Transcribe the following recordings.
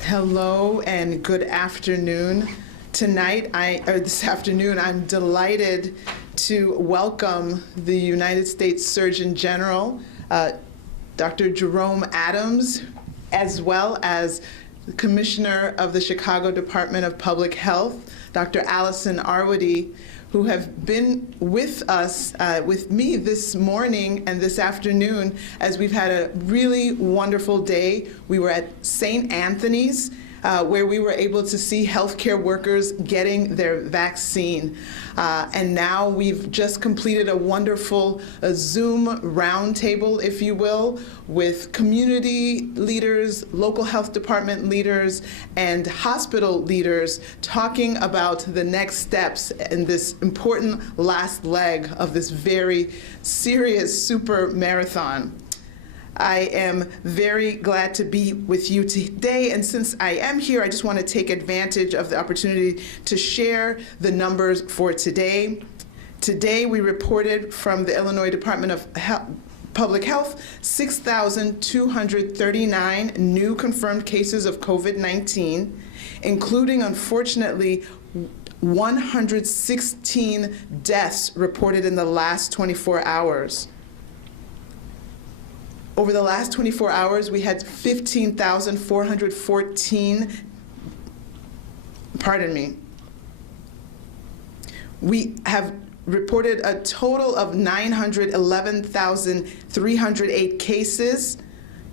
Hello and good afternoon. This afternoon, I'm delighted to welcome the United States Surgeon General, Dr. Jerome Adams, as well as the Commissioner of the Chicago Department of Public Health, Dr. Allison Arwady, who have been with us, with me this morning and this afternoon as we've had a really wonderful day. We were at St. Anthony's, where we were able to see healthcare workers getting their vaccine. And now we've just completed a wonderful Zoom roundtable, if you will, with community leaders, local health department leaders, and hospital leaders talking about the next steps in this important last leg of this very serious super marathon. I am very glad to be with you today, and since I am here, I just want to take advantage of the opportunity to share the numbers for today. Today, we reported from the Illinois Department of Public Health 6,239 new confirmed cases of COVID-19, including, unfortunately, 116 deaths reported in the last 24 hours. Over the last 24 hours, we had 15,414, We have reported a total of 911,308 cases,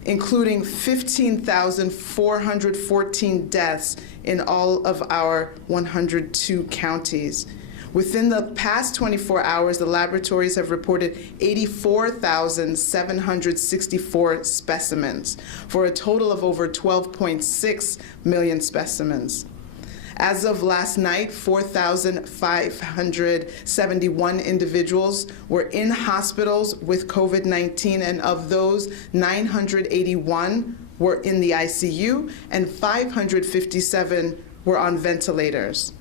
including 15,414 deaths in all of our 102 counties. Within the past 24 hours, the laboratories have reported 84,764 specimens, for a total of over 12.6 million specimens. As of last night, 4,571 individuals were in hospitals with COVID-19, and of those, 981 were in the ICU, and 557 were on ventilators.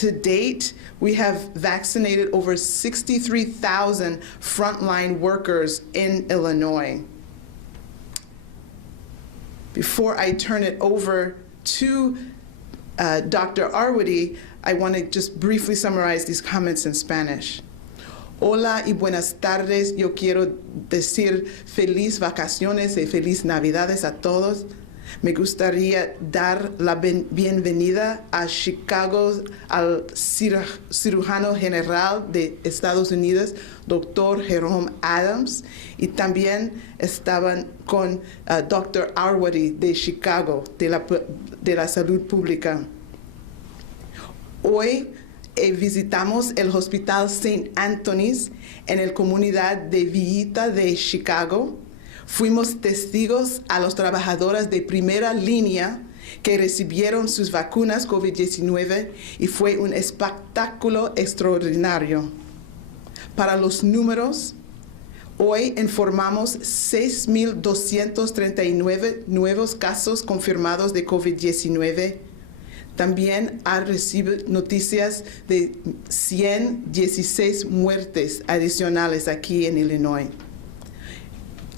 To date, we have vaccinated over 63,000 frontline workers in Illinois. Before I turn it over to Dr. Arwady, I want to just briefly summarize these comments in Spanish. Hola y buenas tardes. Yo quiero decir feliz vacaciones y feliz Navidades a todos. Me gustaría dar la bienvenida a Chicago al cirujano general de Estados Unidos, Dr. Jerome Adams, y también estaban con Dr. Arwady de Chicago, de la salud pública. Hoy visitamos el Hospital St. Anthony's en la comunidad de Villita de Chicago. Fuimos testigos a los trabajadores de primera línea que recibieron sus vacunas COVID-19 y fue un espectáculo extraordinario. Para los números, hoy informamos 6,239 nuevos casos confirmados de COVID-19. También ha recibido noticias de 116 muertes adicionales aquí en Illinois.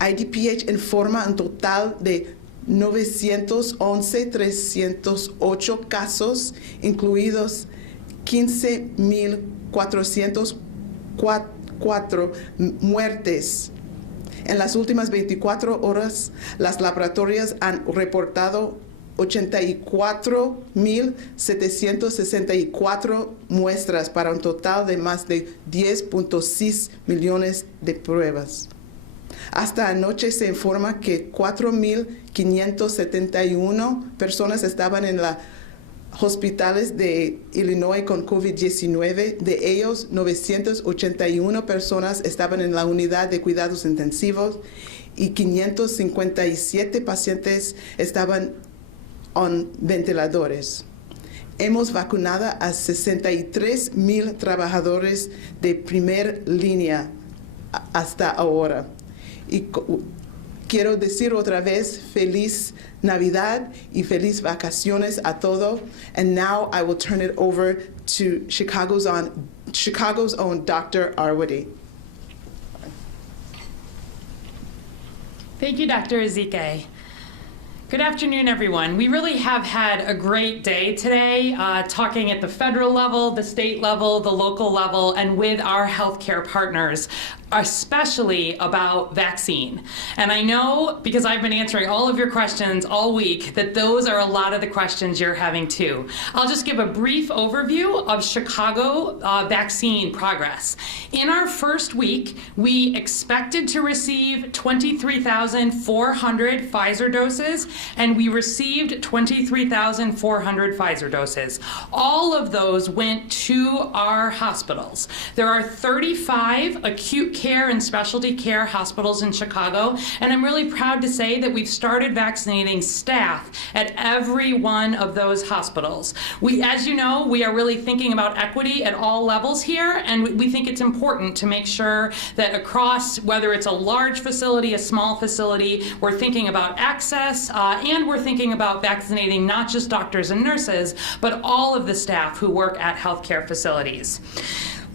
IDPH informa un total de 911,308 casos, incluidos 15,404 muertes. En las últimas 24 horas, las laboratorias han reportado 84,764 muestras para un total de más de 10.6 millones de pruebas. Hasta anoche se informa que 4,571 personas estaban en los hospitales de Illinois con COVID-19. De ellos, 981 personas estaban en la unidad de cuidados intensivos y 557 pacientes estaban en ventiladores. Hemos vacunado a 63,000 trabajadores de primera línea hasta ahora. Y quiero decir otra vez, feliz Navidad y feliz vacaciones a todos. And now I will turn it over to Chicago's own Dr. Arwady. Thank you, Dr. Ezike. Good afternoon, everyone. We really have had a great day today, talking at the federal level, the state level, the local level, and with our healthcare partners, especially about vaccine. And I know, because I've been answering all of your questions all week, that those are a lot of the questions you're having too. I'll just give a brief overview of Chicago vaccine progress. In our first week, we expected to receive 23,400 Pfizer doses, and we received 23,400 Pfizer doses. All of those went to our hospitals. There are 35 acute care and specialty care hospitals in Chicago, and I'm really proud to say that we've started vaccinating staff at every one of those hospitals. As you know, we are really thinking about equity at all levels here, and we think it's important to make sure that across, whether it's a large facility, a small facility, we're thinking about access, and we're thinking about vaccinating not just doctors and nurses, but all of the staff who work at healthcare facilities.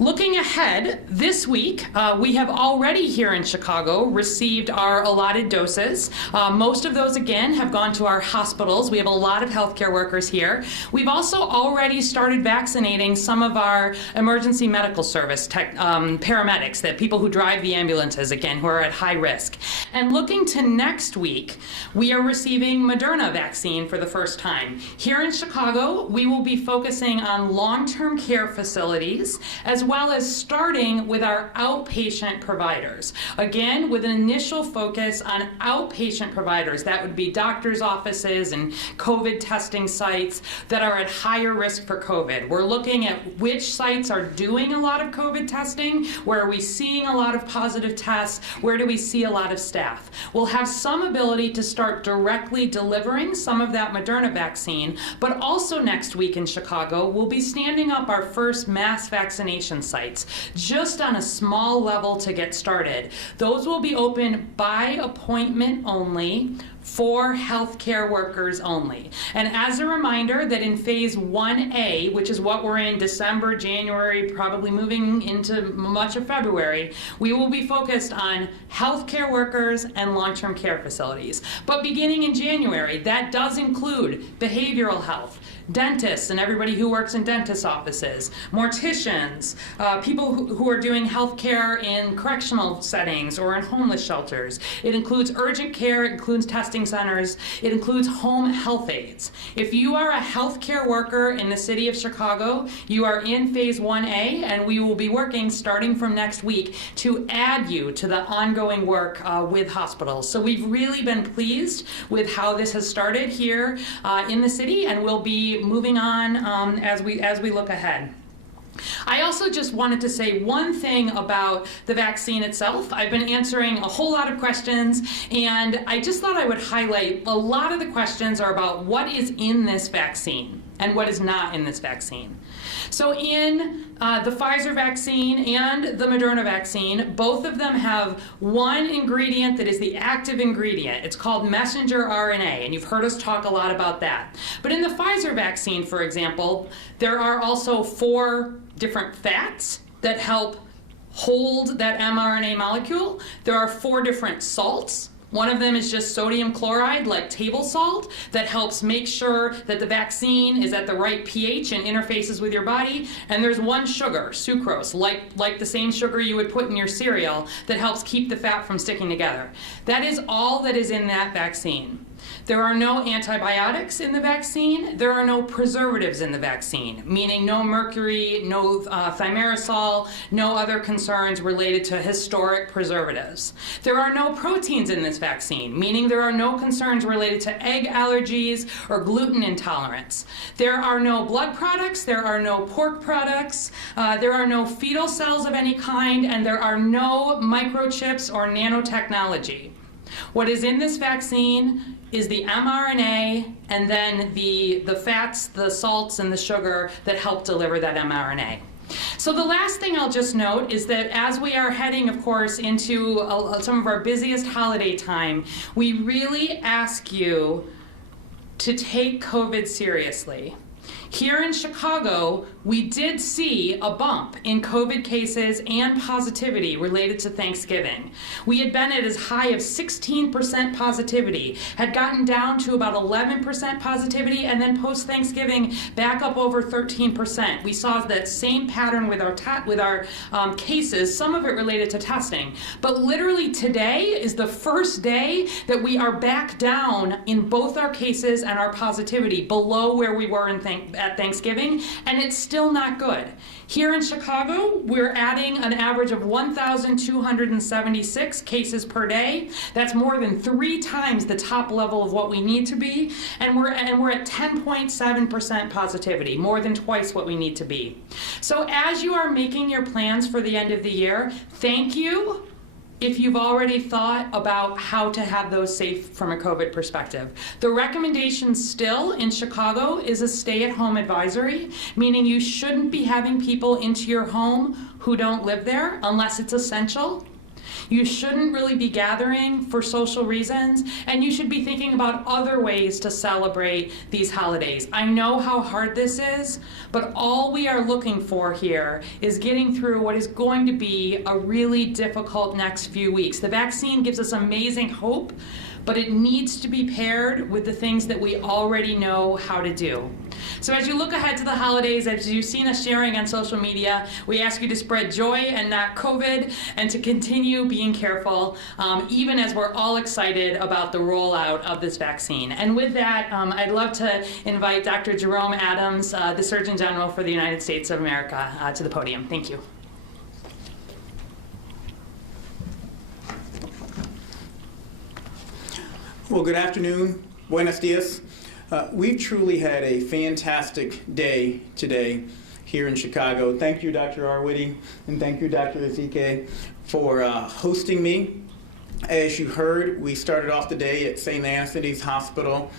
Looking ahead, this week, we have already here in Chicago received our allotted doses. Most of those, again, have gone to our hospitals. We have a lot of healthcare workers here. We've also already started vaccinating some of our emergency medical service paramedics, the people who drive the ambulances, again, who are at high risk. And looking to next week, we are receiving Moderna vaccine for the first time. Here in Chicago, we will be focusing on long-term care facilities, as well as starting with our outpatient providers. Again, with an initial focus on outpatient providers. That would be doctors' offices and COVID testing sites that are at higher risk for COVID. We're looking at which sites are doing a lot of COVID testing, where are we seeing a lot of positive tests, where do we see a lot of staff. We'll have some ability to start directly delivering some of that Moderna vaccine, but also next week in Chicago, we'll be standing up our first mass vaccination sites, just on a small level to get started. Those will be open by appointment only, for healthcare workers only. And as a reminder that in phase 1A, which is what we're in December, January, probably moving into much of February, we will be focused on healthcare workers and long-term care facilities. But beginning in January, that does include behavioral health, dentists and everybody who works in dentist offices, morticians, people who are doing healthcare in correctional settings or in homeless shelters. It includes urgent care, it includes testing centers, it includes home health aides. If you are a healthcare worker in the city of Chicago, you are in phase 1A, and we will be working starting from next week to add you to the ongoing work with hospitals. So we've really been pleased with how this has started here in the city, and we'll be moving on as we look ahead. I also just wanted to say one thing about the vaccine itself. I've been answering a whole lot of questions, and I just thought I would highlight a lot of the questions are about what is in this vaccine and what is not in this vaccine. So in the Pfizer vaccine and the Moderna vaccine, both of them have one ingredient that is the active ingredient. It's called messenger RNA, and you've heard us talk a lot about that. But in the Pfizer vaccine, for example, there are also 4 different fats that help hold that mRNA molecule. There are 4 different salts. One of them is just sodium chloride, like table salt, that helps make sure that the vaccine is at the right pH and interfaces with your body. And there's one sugar, sucrose, like the same sugar you would put in your cereal, that helps keep the fat from sticking together. That is all that is in that vaccine. There are no antibiotics in the vaccine. There are no preservatives in the vaccine, meaning no mercury, no thimerosal, no other concerns related to historic preservatives. There are no proteins in this vaccine, meaning there are no concerns related to egg allergies or gluten intolerance. There are no blood products, there are no pork products, there are no fetal cells of any kind, and there are no microchips or nanotechnology. What is in this vaccine is the mRNA and then the fats, the salts, and the sugar that help deliver that mRNA. So the last thing I'll just note is that as we are heading, of course, into some of our busiest holiday time, we really ask you to take COVID seriously. Here in Chicago, we did see a bump in COVID cases and positivity related to Thanksgiving. We had been at as high of 16% positivity, had gotten down to about 11% positivity, and then post-Thanksgiving back up over 13%. We saw that same pattern with our cases, some of it related to testing. But literally today is the first day that we are back down in both our cases and our positivity below where we were at Thanksgiving, and it's still not good. Here in Chicago, we're adding an average of 1,276 cases per day. That's more than 3 times the top level of what we need to be, and we're at 10.7% positivity, more than twice what we need to be. So as you are making your plans for the end of the year, thank you if you've already thought about how to have those safe from a COVID perspective. The recommendation still in Chicago is a stay-at-home advisory, meaning you shouldn't be having people into your home who don't live there unless it's essential. You shouldn't really be gathering for social reasons, and you should be thinking about other ways to celebrate these holidays. I know how hard this is, but all we are looking for here is getting through what is going to be a really difficult next few weeks. The vaccine gives us amazing hope, but it needs to be paired with the things that we already know how to do. So as you look ahead to the holidays, as you've seen us sharing on social media, we ask you to spread joy and not COVID, and to continue being careful, even as we're all excited about the rollout of this vaccine. And with that, I'd love to invite Dr. Jerome Adams, the Surgeon General for the United States of America, to the podium. Thank you. Well, good afternoon. Buenos dias. We've truly had a fantastic day today here in Chicago. Thank you, Dr. Arwitty, and thank you, Dr. Ezike, for hosting me. As you heard, we started off the day at St. Anthony's Hospital,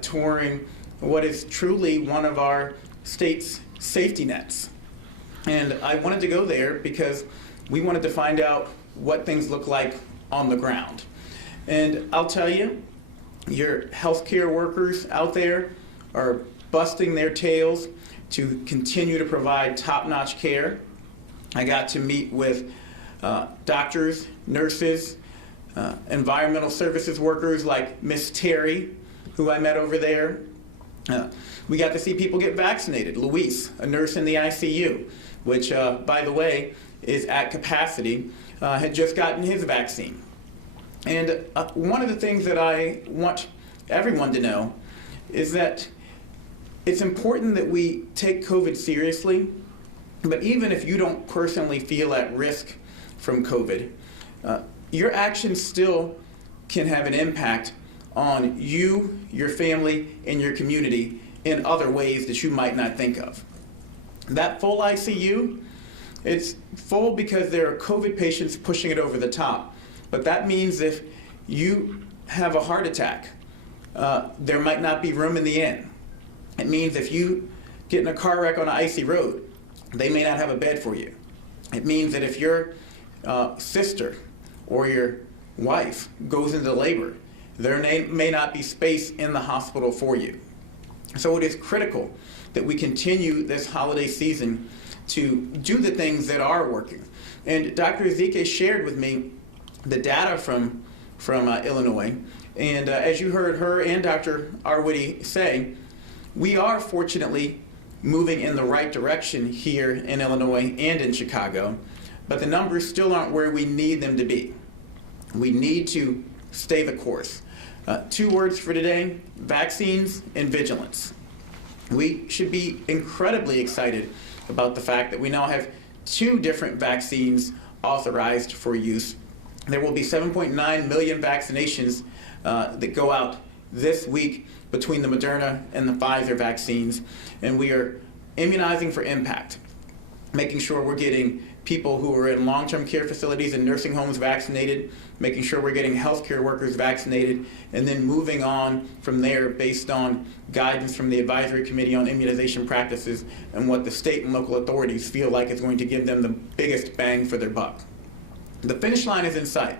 touring what is truly one of our state's safety nets. And I wanted to go there because we wanted to find out what things look like on the ground. And I'll tell you, your healthcare workers out there are busting their tails to continue to provide top-notch care. I got to meet with doctors, nurses, environmental services workers like Miss Terry, who I met over there. We got to see people get vaccinated. Luis, a nurse in the ICU, which, by the way, is at capacity, had just gotten his vaccine. And one of the things that I want everyone to know is that it's important that we take COVID seriously, but even if you don't personally feel at risk from COVID, your actions still can have an impact on you, your family, and your community in other ways that you might not think of. That full ICU, it's full because there are COVID patients pushing it over the top. But that means if you have a heart attack, there might not be room in the inn. It means if you get in a car wreck on an icy road, they may not have a bed for you. It means that if your sister or your wife goes into labor, there may not be space in the hospital for you. So it is critical that we continue this holiday season to do the things that are working. And Dr. Ezike shared with me the data from Illinois, and as you heard her and Dr. Arwitty say, we are fortunately moving in the right direction here in Illinois and in Chicago, but the numbers still aren't where we need them to be. We need to stay the course. 2 words for today: vaccines and vigilance. We should be incredibly excited about the fact that we now have 2 different vaccines authorized for use. There will be 7.9 million vaccinations that go out this week between the Moderna and the Pfizer vaccines, and we are immunizing for impact, making sure we're getting people who are in long-term care facilities and nursing homes vaccinated, making sure we're getting healthcare workers vaccinated, and then moving on from there based on guidance from the Advisory Committee on Immunization Practices and what the state and local authorities feel like is going to give them the biggest bang for their buck. The finish line is in sight,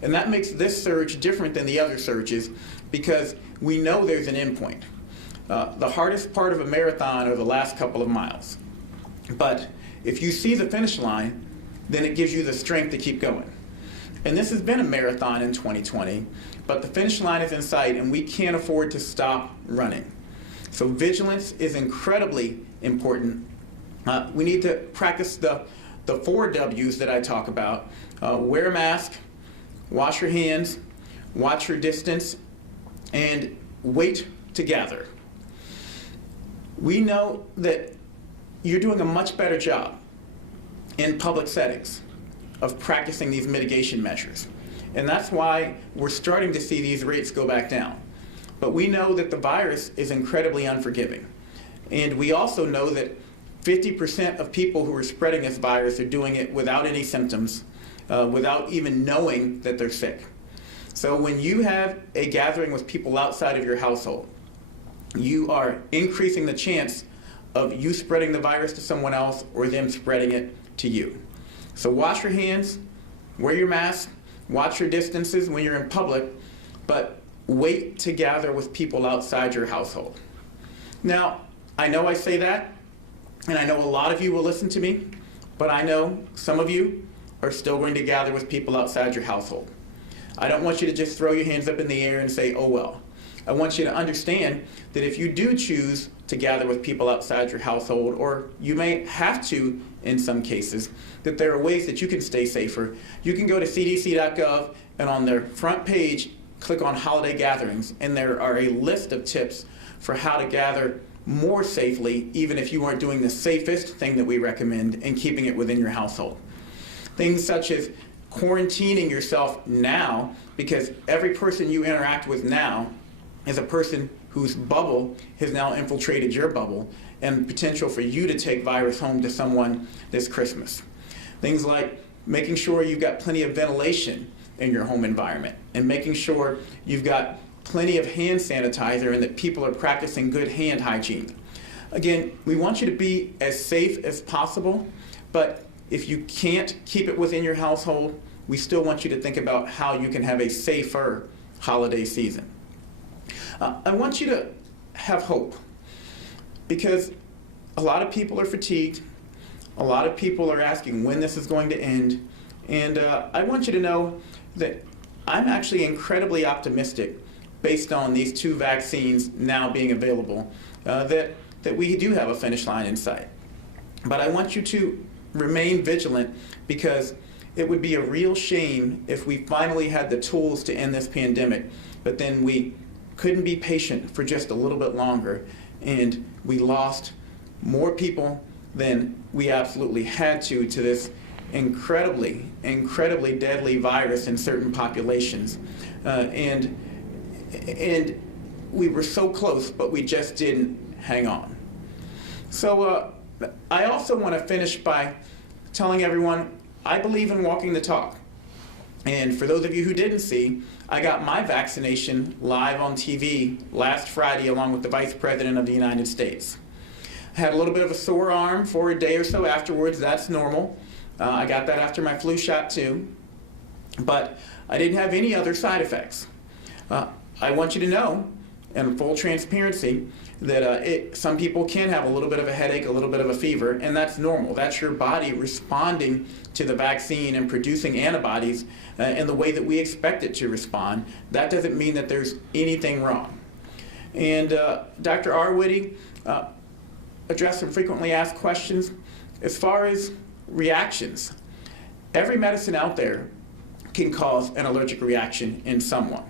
and that makes this surge different than the other surges because we know there's an endpoint. The hardest part of a marathon are the last couple of miles. But if you see the finish line, then it gives you the strength to keep going. And this has been a marathon in 2020, but the finish line is in sight and we can't afford to stop running. So vigilance is incredibly important. We need to practice the 4 W's that I talk about. Wear a mask, wash your hands, watch your distance, and wait to gather. We know that you're doing a much better job in public settings of practicing these mitigation measures. And that's why we're starting to see these rates go back down. But we know that the virus is incredibly unforgiving. And we also know that 50% of people who are spreading this virus are doing it without any symptoms, without even knowing that they're sick. So when you have a gathering with people outside of your household, you are increasing the chance of you spreading the virus to someone else or them spreading it to you. So wash your hands, wear your mask, watch your distances when you're in public, but wait to gather with people outside your household. Now, I know I say that, and I know a lot of you will listen to me, but I know some of you are still going to gather with people outside your household. I don't want you to just throw your hands up in the air and say, oh well. I want you to understand that if you do choose to gather with people outside your household, or you may have to in some cases, that there are ways that you can stay safer. You can go to cdc.gov and on their front page, click on holiday gatherings, and there are a list of tips for how to gather more safely, even if you aren't doing the safest thing that we recommend and keeping it within your household. Things such as quarantining yourself now, because every person you interact with now is a person whose bubble has now infiltrated your bubble, and potential for you to take virus home to someone this Christmas. Things like making sure you've got plenty of ventilation in your home environment, and making sure you've got plenty of hand sanitizer and that people are practicing good hand hygiene. Again, we want you to be as safe as possible, but if you can't keep it within your household, we still want you to think about how you can have a safer holiday season. I want you to have hope, because a lot of people are fatigued. A lot of people are asking when this is going to end. And I want you to know that I'm actually incredibly optimistic, based on these 2 vaccines now being available, that we do have a finish line in sight. But I want you to remain vigilant, because it would be a real shame if we finally had the tools to end this pandemic, but then we couldn't be patient for just a little bit longer, and we lost more people than we absolutely had to this incredibly deadly virus in certain populations. And we were so close, but we just didn't hang on. So I also want to finish by telling everyone I believe in walking the talk. And for those of you who didn't see, I got my vaccination live on TV last Friday along with the Vice President of the United States. I had a little bit of a sore arm for a day or so afterwards. That's normal. I got that after my flu shot too. But I didn't have any other side effects. I want you to know, in full transparency, that some people can have a little bit of a headache, a little bit of a fever, and that's normal. That's your body responding to the vaccine and producing antibodies in the way that we expect it to respond. That doesn't mean that there's anything wrong. And Dr. Arwitty addressed some frequently asked questions. As far as reactions, every medicine out there can cause an allergic reaction in someone.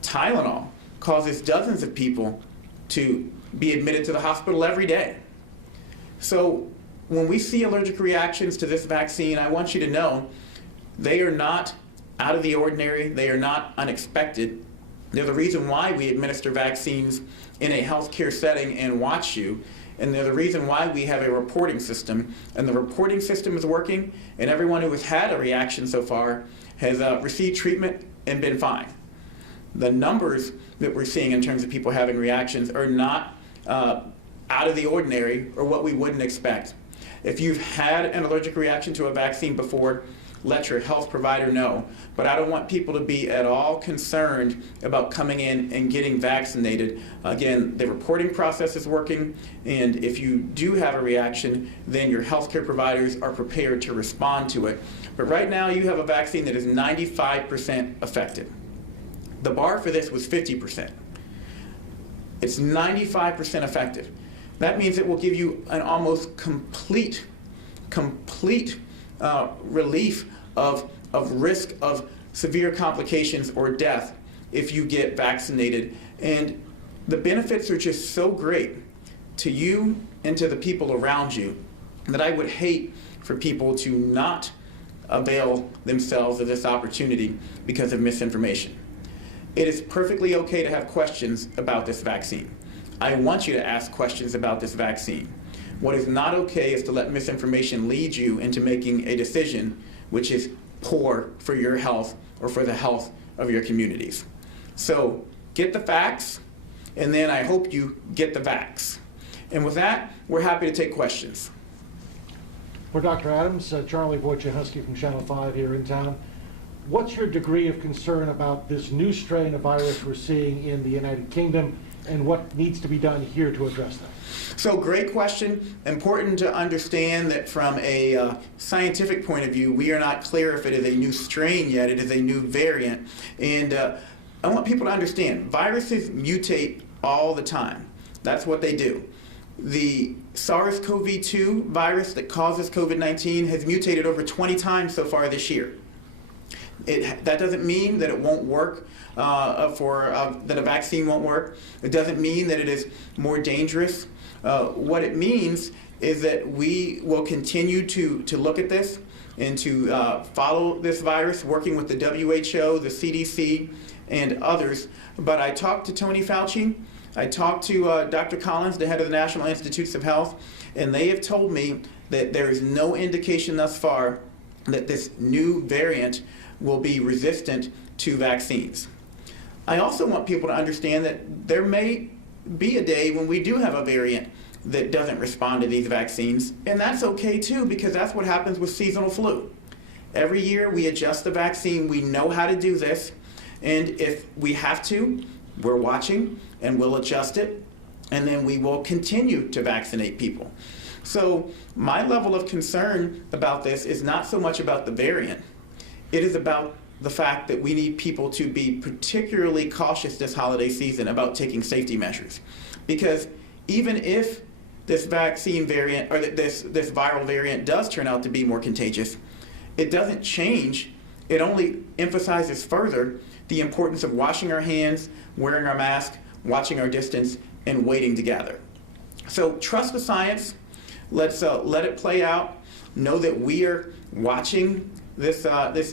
Tylenol causes dozens of people to be admitted to the hospital every day. So when we see allergic reactions to this vaccine, I want you to know they are not out of the ordinary. They are not unexpected. They're the reason why we administer vaccines in a healthcare setting and watch you. And they're the reason why we have a reporting system. And the reporting system is working, and everyone who has had a reaction so far has received treatment and been fine. The numbers that we're seeing in terms of people having reactions are not out of the ordinary or what we wouldn't expect. If you've had an allergic reaction to a vaccine before, let your health provider know. But I don't want people to be at all concerned about coming in and getting vaccinated. Again, the reporting process is working, and if you do have a reaction, then your healthcare providers are prepared to respond to it. But right now, you have a vaccine that is 95% effective. The bar for this was 50%. It's 95% effective. That means it will give you an almost complete relief of risk of severe complications or death if you get vaccinated. And the benefits are just so great to you and to the people around you that I would hate for people to not avail themselves of this opportunity because of misinformation. It is perfectly okay to have questions about this vaccine. I want you to ask questions about this vaccine. What is not okay is to let misinformation lead you into making a decision which is poor for your health or for the health of your communities. So get the facts, and then I hope you get the vax. And with that, we're happy to take questions. For Dr. Adams, Charlie Wojciechowski from Channel 5 here in town. What's your degree of concern about this new strain of virus we're seeing in the United Kingdom, and what needs to be done here to address that? So great question. Important to understand that from a scientific point of view, we are not clear if it is a new strain yet. It is a new variant. And I want people to understand, viruses mutate all the time. That's what they do. The SARS-CoV-2 virus that causes COVID-19 has mutated over 20 times so far this year. That doesn't mean that it won't work, that a vaccine won't work. It doesn't mean that it is more dangerous. What it means is that we will continue to look at this and to follow this virus, working with the WHO, the CDC, and others. But I talked to Tony Fauci. I talked to Dr. Collins, the head of the National Institutes of Health, and they have told me that there is no indication thus far that this new variant will be resistant to vaccines. I also want people to understand that there may be a day when we do have a variant that doesn't respond to these vaccines, and that's okay too, because that's what happens with seasonal flu. Every year we adjust the vaccine. We know how to do this, and if we have to, we're watching and we'll adjust it, and then we will continue to vaccinate people. So my level of concern about this is not so much about the variant. It is about the fact that we need people to be particularly cautious this holiday season about taking safety measures. Because even if this vaccine variant, or this viral variant does turn out to be more contagious, it doesn't change. It only emphasizes further the importance of washing our hands, wearing our mask, watching our distance, and waiting to gather. So trust the science. Let's let it play out. Know that we are watching this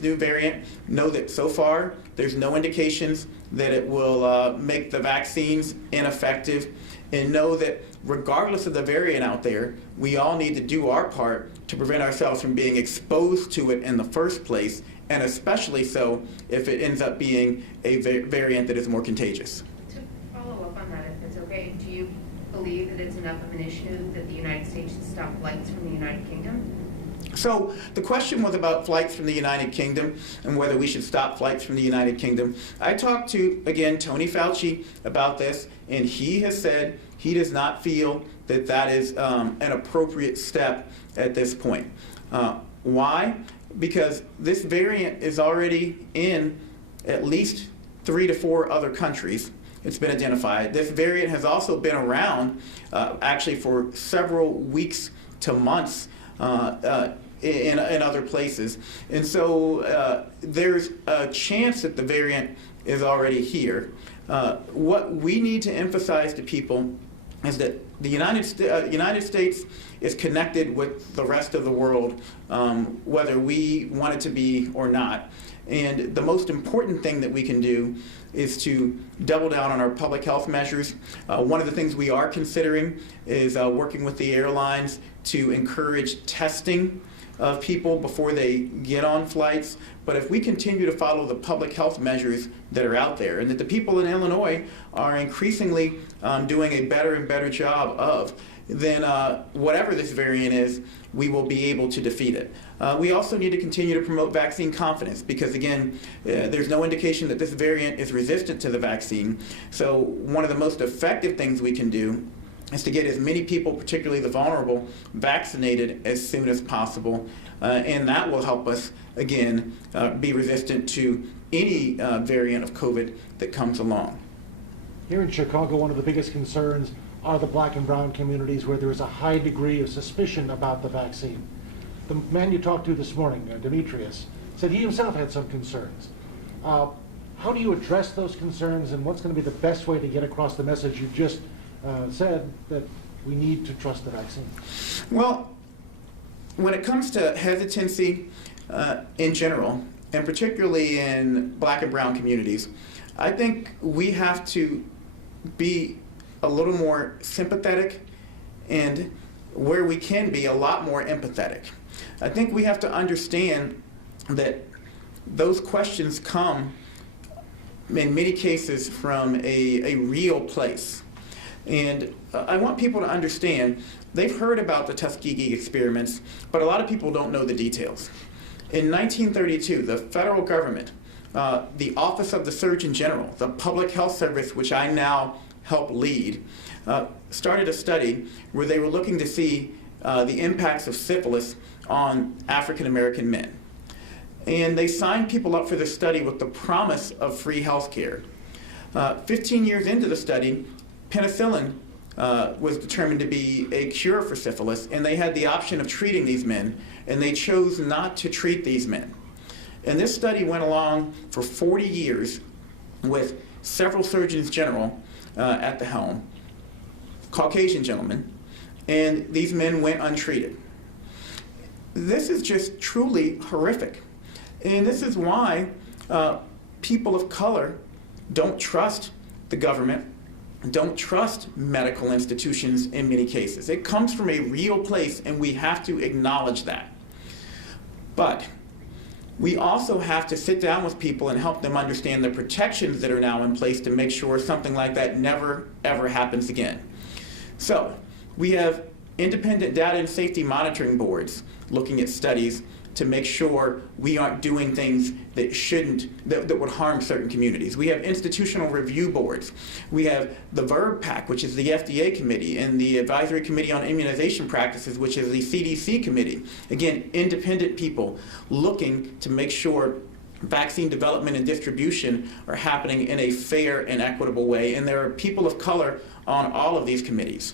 new variant. Know that so far there's no indications that it will make the vaccines ineffective, and know that regardless of the variant out there, we all need to do our part to prevent ourselves from being exposed to it in the first place, and especially so if it ends up being a variant that is more contagious. To follow up on that, if it's okay, do you believe that it's enough of an issue that the United States should stop flights from the United Kingdom? So the question was about flights from the United Kingdom and whether we should stop flights from the United Kingdom. I talked to, again, Tony Fauci about this, and he has said he does not feel that that is an appropriate step at this point. Why? Because this variant is already in at least 3 to 4 other countries. It's been identified. This variant has also been around actually for several weeks to months in other places. And so there's a chance that the variant is already here. What we need to emphasize to people is that the United States is connected with the rest of the world, whether we want it to be or not. And the most important thing that we can do is to double down on our public health measures. One of the things we are considering is working with the airlines to encourage testing of people before they get on flights. But if we continue to follow the public health measures that are out there, and that the people in Illinois are increasingly doing a better and better job of, then whatever this variant is, we will be able to defeat it. We also need to continue to promote vaccine confidence because, again, there's no indication that this variant is resistant to the vaccine. So one of the most effective things we can do is to get as many people, particularly the vulnerable, vaccinated as soon as possible. And that will help us, again, be resistant to any variant of COVID that comes along. Here in Chicago, one of the biggest concerns are the black and brown communities where there is a high degree of suspicion about the vaccine. The man you talked to this morning, Demetrius, said he himself had some concerns. How do you address those concerns, and what's going to be the best way to get across the message you just said that we need to trust the vaccine? Well, when it comes to hesitancy in general, and particularly in black and brown communities, I think we have to be a little more sympathetic and, where we can be, a lot more empathetic. I think we have to understand that those questions come in many cases from a real place. And I want people to understand, they've heard about the Tuskegee experiments, but a lot of people don't know the details. In 1932, the federal government, the Office of the Surgeon General, the Public Health Service, which I now help lead, started a study where they were looking to see the impacts of syphilis on African American men. And they signed people up for this study with the promise of free health care. 15 years into the study, penicillin was determined to be a cure for syphilis, and they had the option of treating these men, and they chose not to treat these men. And this study went along for 40 years with several surgeons general at the helm, Caucasian gentlemen, and these men went untreated. This is just truly horrific. And this is why people of color don't trust the government, don't trust medical institutions in many cases. It comes from a real place, and we have to acknowledge that. But we also have to sit down with people and help them understand the protections that are now in place to make sure something like that never, ever happens again. So we have independent data and safety monitoring boards looking at studies to make sure we aren't doing things that that would harm certain communities. We have institutional review boards. We have the VRBPAC, which is the FDA committee, and the Advisory Committee on Immunization Practices, which is the CDC committee. Again, independent people looking to make sure vaccine development and distribution are happening in a fair and equitable way, and there are people of color on all of these committees.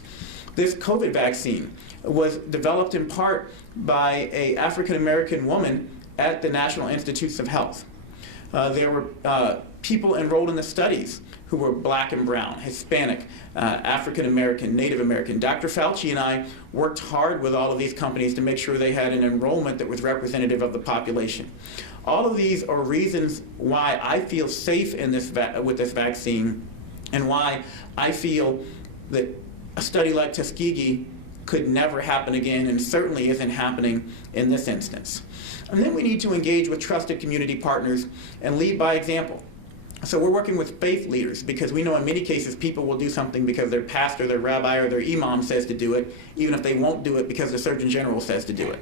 This COVID vaccine was developed in part by an African-American woman at the National Institutes of Health. There were people enrolled in the studies who were black and brown, Hispanic, African-American, Native American. Dr. Fauci and I worked hard with all of these companies to make sure they had an enrollment that was representative of the population. All of these are reasons why I feel safe in with this vaccine, and why I feel that a study like Tuskegee could never happen again, and certainly isn't happening in this instance. And then we need to engage with trusted community partners and lead by example. So we're working with faith leaders, because we know in many cases people will do something because their pastor, their rabbi, or their imam says to do it, even if they won't do it because the Surgeon General says to do it.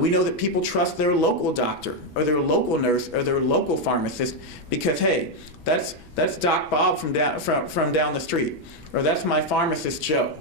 We know that people trust their local doctor, or their local nurse, or their local pharmacist, because, hey, that's Doc Bob from down the street, or that's my pharmacist Joe.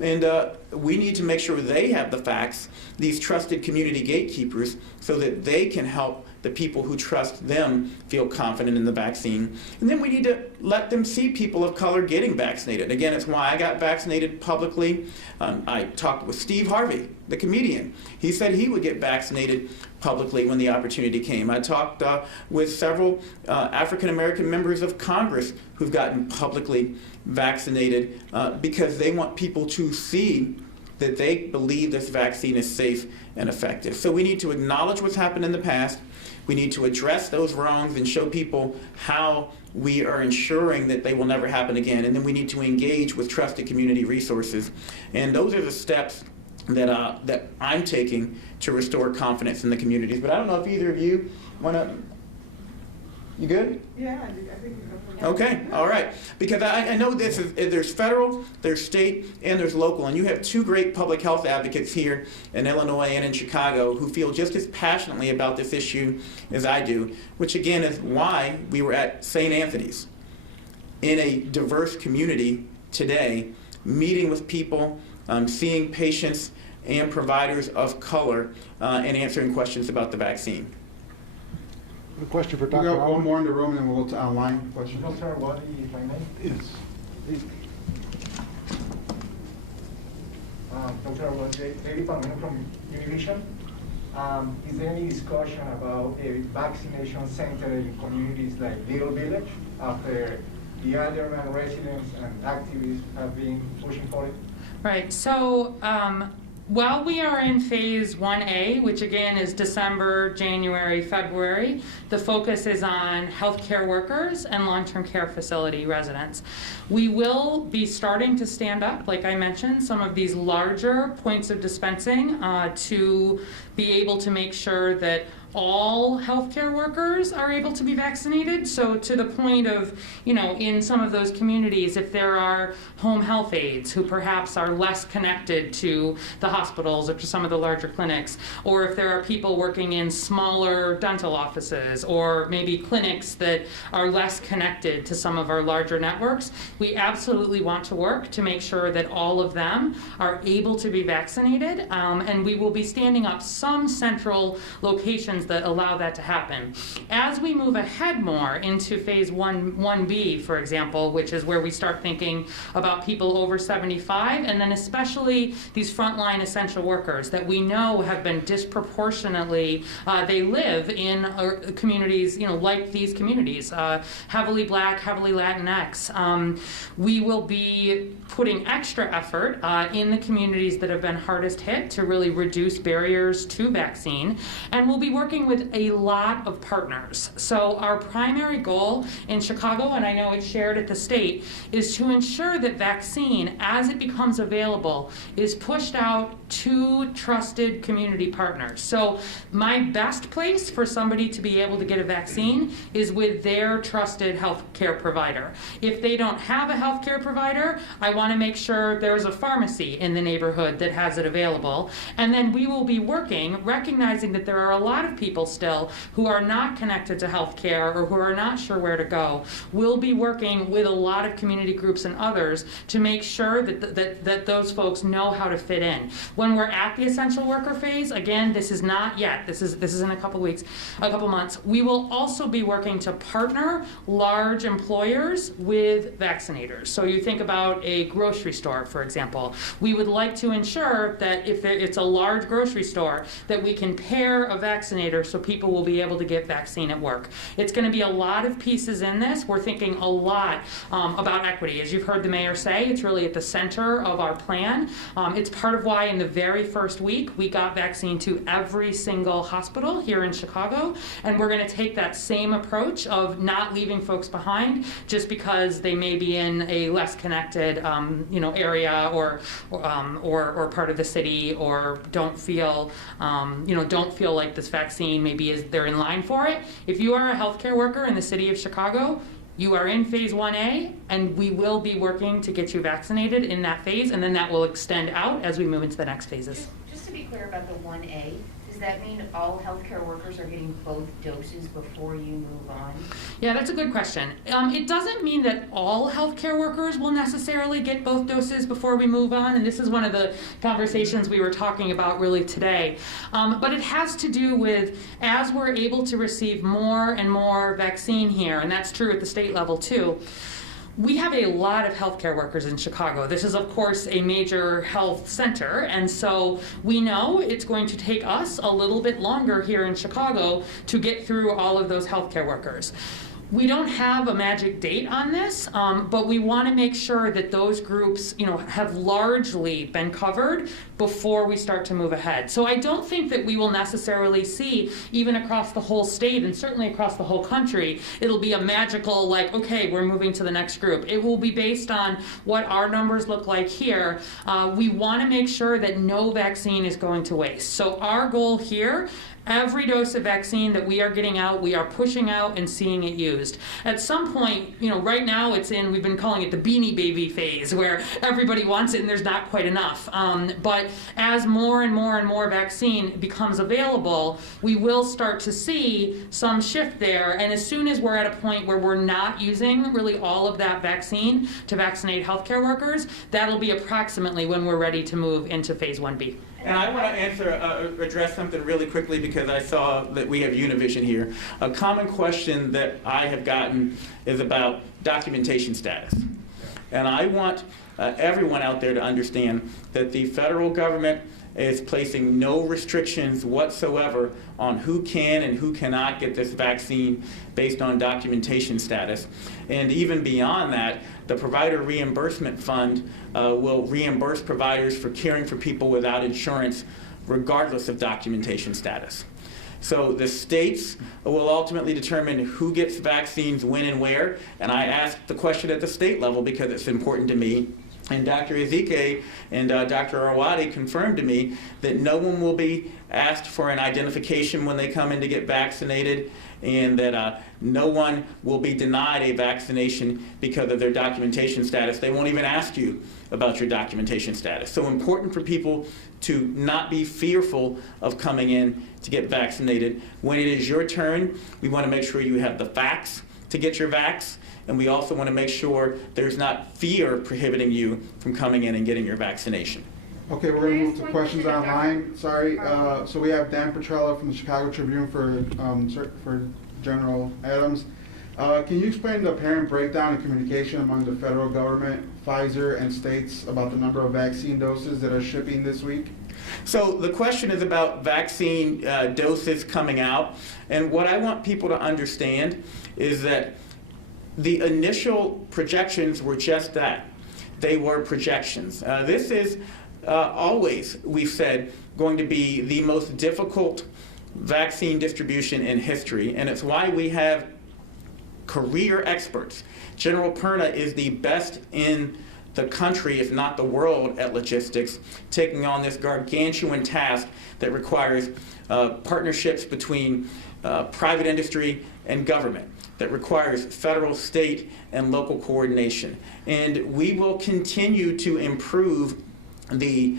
And we need to make sure they have the facts, these trusted community gatekeepers, so that they can help the people who trust them feel confident in the vaccine. And then we need to let them see people of color getting vaccinated. Again, it's why I got vaccinated publicly. I talked with Steve Harvey, the comedian. He said he would get vaccinated publicly when the opportunity came. I talked with several African-American members of Congress who've gotten publicly vaccinated because they want people to see that they believe this vaccine is safe and effective. So we need to acknowledge what's happened in the past. We need to address those wrongs and show people how we are ensuring that they will never happen again. And then we need to engage with trusted community resources. And those are the steps that I'm taking to restore confidence in the communities. But I don't know if either of you want to... You good? Yeah, I think we covered it. Okay, all right. Because I know there's federal, there's state, and there's local. And you have two great public health advocates here in Illinois and in Chicago who feel just as passionately about this issue as I do, which again is why we were at St. Anthony's in a diverse community today, meeting with people, seeing patients and providers of color, and answering questions about the vaccine. A question for We Dr. got Howard. one more in the room, and we'll go to online questions. Dr. Wadi, if I may. Yes. Please. Dr. Wadi, David Palomino from Univision. Is there any discussion about a vaccination center in communities like Little Village after the Allergic residents and activists have been pushing for it? Right, so while we are in phase 1A, which again is December, January, February, the focus is on healthcare workers and long-term care facility residents. We will be starting to stand up, like I mentioned, some of these larger points of dispensing to be able to make sure that all healthcare workers are able to be vaccinated. So to the point of, in some of those communities, if there are home health aides who perhaps are less connected to the hospitals or to some of the larger clinics, or if there are people working in smaller dental offices or maybe clinics that are less connected to some of our larger networks, we absolutely want to work to make sure that all of them are able to be vaccinated, and we will be standing up some central locations that allow that to happen. As we move ahead more into phase 1B, for example, which is where we start thinking about people over 75, and then especially these frontline essential workers that we know have been disproportionately, they live in communities, like these communities, heavily Black, heavily Latinx. We will be putting extra effort in the communities that have been hardest hit to really reduce barriers to vaccine, and we'll be working with a lot of partners. So our primary goal in Chicago, and I know it's shared at the state, is to ensure that vaccine, as it becomes available, is pushed out to trusted community partners. So my best place for somebody to be able to get a vaccine is with their trusted healthcare provider. If they don't have a healthcare provider, I want to make sure there's a pharmacy in the neighborhood that has it available. And then we will be working, recognizing that there are a lot of people still who are not connected to healthcare or who are not sure where to go. We'll be working with a lot of community groups and others to make sure that those folks know how to fit in. When we're at the essential worker phase, again, this is not yet. This is in a couple weeks, a couple months. We will also be working to partner large employers with vaccinators. So you think about a grocery store, for example. We would like to ensure that if it's a large grocery store, that we can pair a vaccinator so people will be able to get vaccine at work. It's going to be a lot of pieces in this. We're thinking a lot about equity. As you've heard the mayor say, it's really at the center of our plan. It's part of why in the very first week we got vaccine to every single hospital here in Chicago, and we're going to take that same approach of not leaving folks behind just because they may be in a less connected area or part of the city, or don't feel like this vaccine maybe is they're in line for it. If you are a healthcare worker in the city of Chicago, you are in phase 1A, and we will be working to get you vaccinated in that phase, and then that will extend out as we move into the next phases. Just to be clear about the 1A, does that mean all healthcare workers are getting both doses before you move on? Yeah, that's a good question. It doesn't mean that all healthcare workers will necessarily get both doses before we move on, and this is one of the conversations we were talking about really today. But it has to do with, as we're able to receive more and more vaccine here, and that's true at the state level too, we have a lot of healthcare workers in Chicago. This is, of course, a major health center, and so we know it's going to take us a little bit longer here in Chicago to get through all of those healthcare workers. We don't have a magic date on this, but we want to make sure that those groups, have largely been covered before we start to move ahead. So I don't think that we will necessarily see, even across the whole state and certainly across the whole country, it'll be a magical, okay, we're moving to the next group. It will be based on what our numbers look like here. We want to make sure that no vaccine is going to waste. So our goal here, Every dose of vaccine that we are getting out, we are pushing out and seeing it used. At some point, right now we've been calling it the beanie baby phase, where everybody wants it and there's not quite enough. But as more and more and more vaccine becomes available, we will start to see some shift there. And as soon as we're at a point where we're not using really all of that vaccine to vaccinate healthcare workers, that'll be approximately when we're ready to move into phase 1B. And I want to address something really quickly because I saw that we have Univision here. A common question that I have gotten is about documentation status. And I want everyone out there to understand that the federal government is placing no restrictions whatsoever on who can and who cannot get this vaccine based on documentation status. And even beyond that, the Provider Reimbursement Fund will reimburse providers for caring for people without insurance regardless of documentation status. So the states will ultimately determine who gets vaccines when and where, and I asked the question at the state level because it's important to me. And Dr. Ezike and Dr. Arwady confirmed to me that no one will be asked for an identification when they come in to get vaccinated, and that no one will be denied a vaccination because of their documentation status. They won't even ask you about your documentation status. So important for people to not be fearful of coming in to get vaccinated. When it is your turn, we want to make sure you have the facts to get your vax. And we also want to make sure there's not fear prohibiting you from coming in and getting your vaccination. Okay, we're going to move to questions online. Sorry. So we have Dan Petrella from the Chicago Tribune for General Adams. Can you explain the apparent breakdown in communication among the federal government, Pfizer, and states about the number of vaccine doses that are shipping this week? So the question is about vaccine doses coming out. And what I want people to understand is that the initial projections were just that. They were projections. This is always, we've said, going to be the most difficult vaccine distribution in history, and it's why we have career experts. General Perna is the best in the country, if not the world, at logistics, taking on this gargantuan task that requires partnerships between private industry and government, that requires federal, state, and local coordination. And we will continue to improve the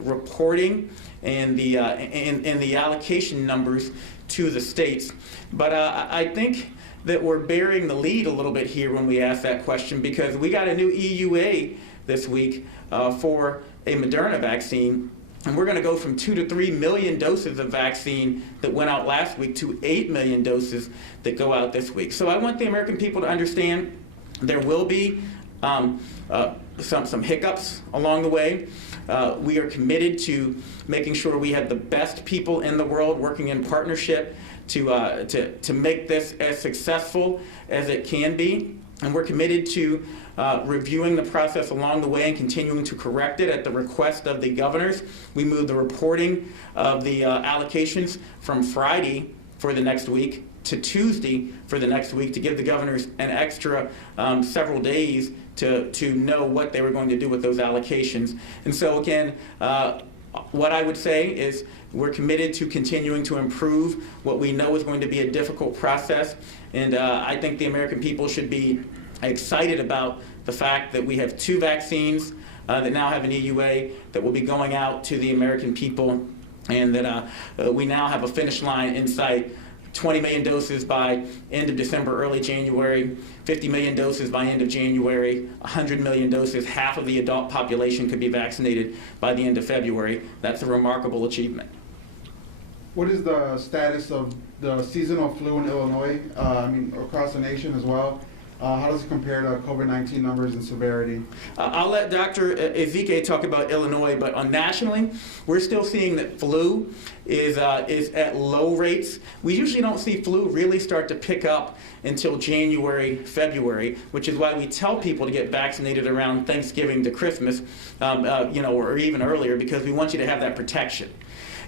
reporting and the allocation numbers to the states. But I think that we're burying the lead a little bit here when we ask that question, because we got a new EUA this week for a Moderna vaccine. And we're going to go from 2 to 3 million doses of vaccine that went out last week to 8 million doses that go out this week. So I want the American people to understand there will be some hiccups along the way. We are committed to making sure we have the best people in the world working in partnership to make this as successful as it can be. And we're committed to reviewing the process along the way and continuing to correct it at the request of the governors. We moved the reporting of the allocations from Friday for the next week to Tuesday for the next week to give the governors an extra several days to know what they were going to do with those allocations. And so again, what I would say is we're committed to continuing to improve what we know is going to be a difficult process. And I think the American people should be excited about the fact that we have 2 vaccines that now have an EUA that will be going out to the American people, and that we now have a finish line in sight. 20 million doses by end of December, early January, 50 million doses by end of January, 100 million doses, half of the adult population could be vaccinated by the end of February. That's a remarkable achievement. What is the status of the seasonal flu in Illinois, across the nation as well? How does it compare to COVID-19 numbers and severity? I'll let Dr. Ezike talk about Illinois, but nationally, we're still seeing that flu is at low rates. We usually don't see flu really start to pick up until January, February, which is why we tell people to get vaccinated around Thanksgiving to Christmas, or even earlier, because we want you to have that protection.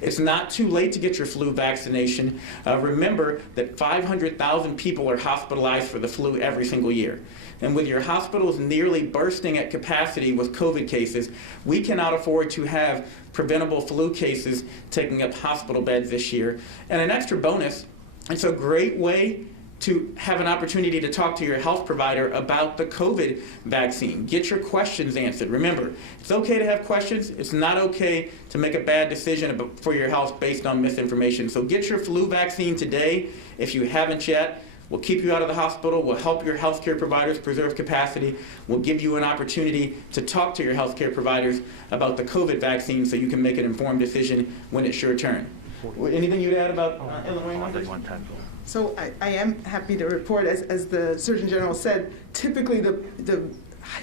It's not too late to get your flu vaccination. Remember that 500,000 people are hospitalized for the flu every single year. And with your hospitals nearly bursting at capacity with COVID cases, we cannot afford to have preventable flu cases taking up hospital beds this year. And an extra bonus, it's a great way to have an opportunity to talk to your health provider about the COVID vaccine. Get your questions answered. Remember, it's okay to have questions. It's not okay to make a bad decision for your health based on misinformation. So get your flu vaccine today if you haven't yet. We'll keep you out of the hospital. We'll help your healthcare providers preserve capacity. We'll give you an opportunity to talk to your healthcare providers about the COVID vaccine so you can make an informed decision when it's your turn. Anything you'd add about Illinois? So I am happy to report, as the Surgeon General said, typically the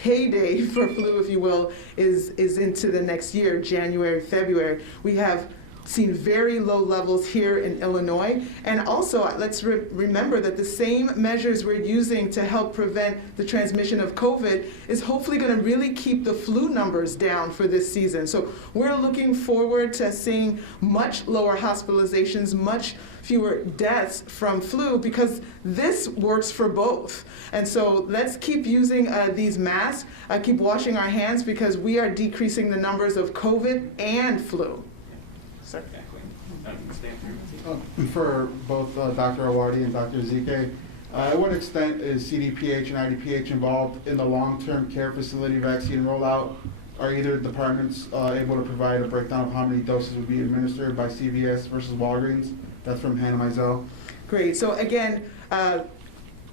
heyday for flu, if you will, is into the next year, January, February. We have seen very low levels here in Illinois. And also, let's remember that the same measures we're using to help prevent the transmission of COVID is hopefully going to really keep the flu numbers down for this season. So we're looking forward to seeing much lower hospitalizations, much fewer deaths from flu, because this works for both. And so let's keep using these masks, keep washing our hands, because we are decreasing the numbers of COVID and flu. Sir? For both Dr. Awadi and Dr. Ezike, at what extent is CDPH and IDPH involved in the long-term care facility vaccine rollout? Are either departments able to provide a breakdown of how many doses would be administered by CVS versus Walgreens? That's from Hannah Mizell. Great. So again,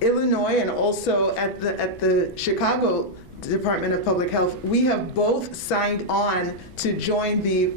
Illinois and also at the Chicago Department of Public Health, we have both signed on to join the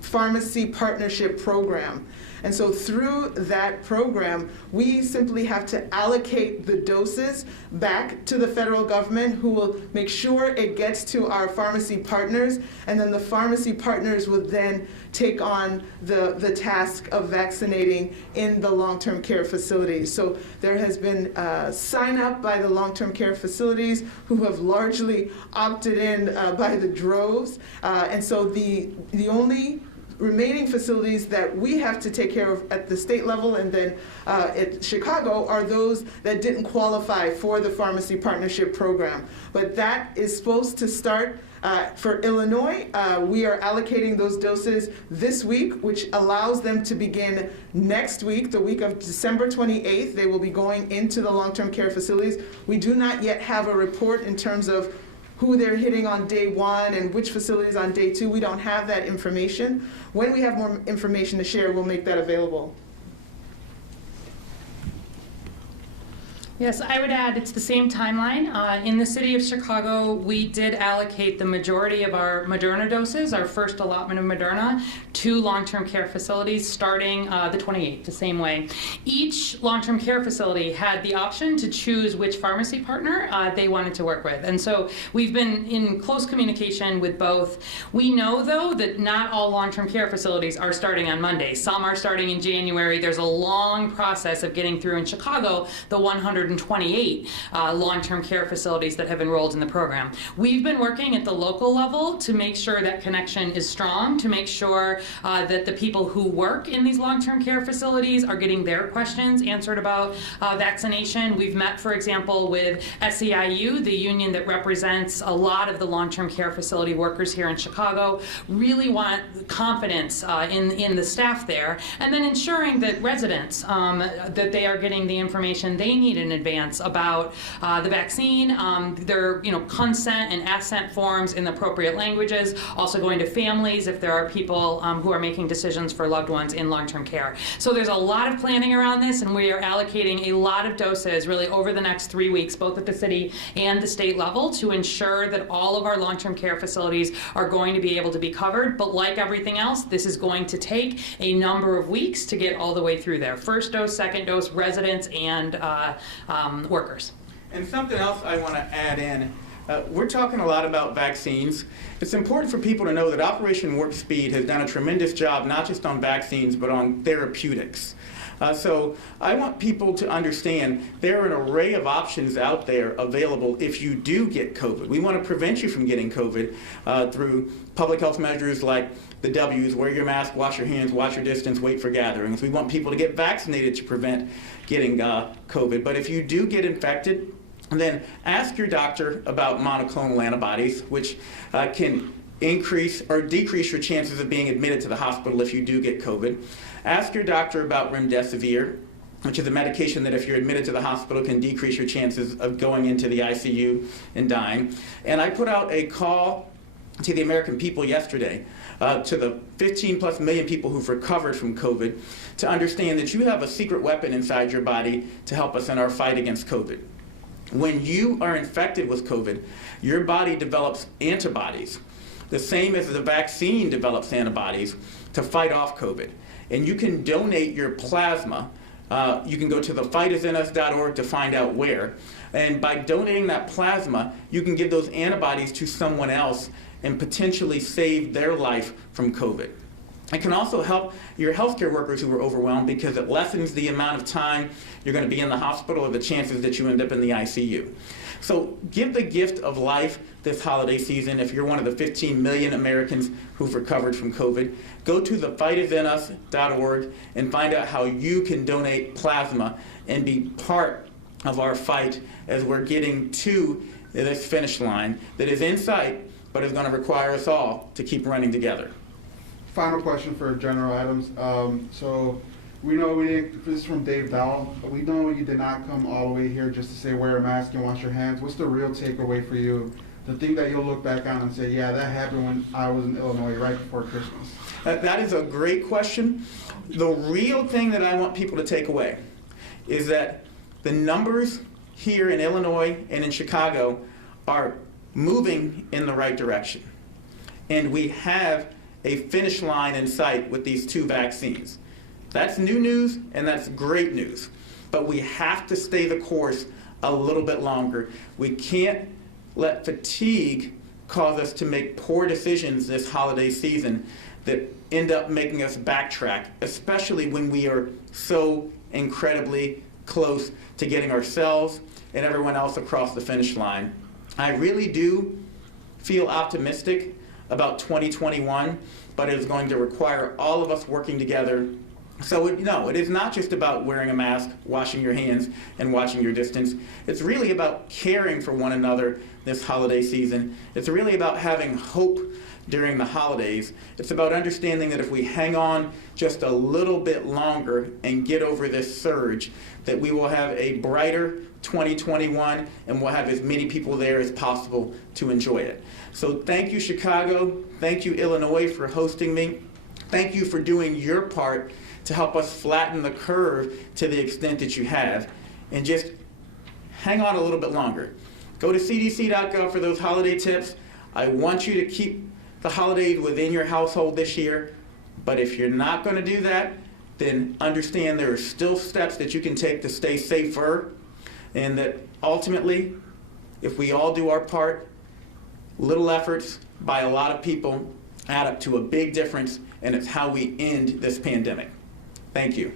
Pharmacy Partnership Program. And so through that program, we simply have to allocate the doses back to the federal government, who will make sure it gets to our pharmacy partners, and then the pharmacy partners will then take on the task of vaccinating in the long-term care facilities. So there has been sign up by the long-term care facilities, who have largely opted in by the droves. And so the only remaining facilities that we have to take care of at the state level and then at Chicago are those that didn't qualify for the Pharmacy Partnership Program. But that is supposed to start for Illinois. We are allocating those doses this week, which allows them to begin next week, the week of December 28th. They will be going into the long-term care facilities. We do not yet have a report in terms of who they're hitting on day one and which facilities on day two. We don't have that information. When we have more information to share, we'll make that available. Yes, I would add it's the same timeline. In the city of Chicago, we did allocate the majority of our Moderna doses, our first allotment of Moderna, to long-term care facilities starting the 28th, the same way. Each long-term care facility had the option to choose which pharmacy partner they wanted to work with. And so we've been in close communication with both. We know, though, that not all long-term care facilities are starting on Monday. Some are starting in January. There's a long process of getting through in Chicago the 128 long-term care facilities that have enrolled in the program. We've been working at the local level to make sure that connection is strong, to make sure that the people who work in these long-term care facilities are getting their questions answered about vaccination. We've met, for example, with SEIU, the union that represents a lot of the long-term care facility workers here in Chicago, really want confidence in the staff there, and then ensuring that residents, that they are getting the information they need in advance about the vaccine, their consent and assent forms in the appropriate languages, also going to families if there are people who are making decisions for loved ones in long-term care. So there's a lot of planning around this, and we are allocating a lot of doses really over the next 3 weeks, both at the city and the state level, to ensure that all of our long-term care facilities are going to be able to be covered. But like everything else, this is going to take a number of weeks to get all the way through there. First dose, second dose, residents, and workers. And something else I want to add in, we're talking a lot about vaccines. It's important for people to know that Operation Warp Speed has done a tremendous job, not just on vaccines, but on therapeutics. So I want people to understand there are an array of options out there available if you do get COVID. We want to prevent you from getting COVID through public health measures like the W's, wear your mask, wash your hands, watch your distance, wait for gatherings. We want people to get vaccinated to prevent getting COVID. But if you do get infected, then ask your doctor about monoclonal antibodies, which can increase or decrease your chances of being admitted to the hospital if you do get COVID. Ask your doctor about remdesivir, which is a medication that if you're admitted to the hospital can decrease your chances of going into the ICU and dying. And I put out a call to the American people yesterday, to the 15+ million people who've recovered from COVID, to understand that you have a secret weapon inside your body to help us in our fight against COVID. When you are infected with COVID, your body develops antibodies, the same as the vaccine develops antibodies to fight off COVID. And you can donate your plasma. You can go to thefightisisus.org to find out where. And by donating that plasma, you can give those antibodies to someone else and potentially save their life from COVID. It can also help your healthcare workers who are overwhelmed because it lessens the amount of time you're going to be in the hospital or the chances that you end up in the ICU. So give the gift of life this holiday season. If you're one of the 15 million Americans who've recovered from COVID, go to thefightisisus.org and find out how you can donate plasma and be part of our fight as we're getting to this finish line that is in sight, but is going to require us all to keep running together. Final question for General Adams. So we know this is from Dave Dowell. We know you did not come all the way here just to say wear a mask and wash your hands. What's the real takeaway for you? The thing that you'll look back on and say, yeah, that happened when I was in Illinois right before Christmas. That is a great question. The real thing that I want people to take away is that the numbers here in Illinois and in Chicago are moving in the right direction. And we have a finish line in sight with these 2 vaccines. That's new news and that's great news. But we have to stay the course a little bit longer. We can't let fatigue cause us to make poor decisions this holiday season that end up making us backtrack, especially when we are so incredibly close to getting ourselves and everyone else across the finish line. I really do feel optimistic about 2021, but it is going to require all of us working together. So it is not just about wearing a mask, washing your hands, and watching your distance. It's really about caring for one another this holiday season. It's really about having hope during the holidays. It's about understanding that if we hang on just a little bit longer and get over this surge, that we will have a brighter 2021 and we'll have as many people there as possible to enjoy it. So thank you, Chicago. Thank you, Illinois, for hosting me. Thank you for doing your part to help us flatten the curve to the extent that you have. And just hang on a little bit longer. Go to cdc.gov for those holiday tips. I want you to keep the holidays within your household this year. But if you're not going to do that, then understand there are still steps that you can take to stay safer. And that ultimately, if we all do our part, little efforts by a lot of people add up to a big difference, and it's how we end this pandemic. Thank you.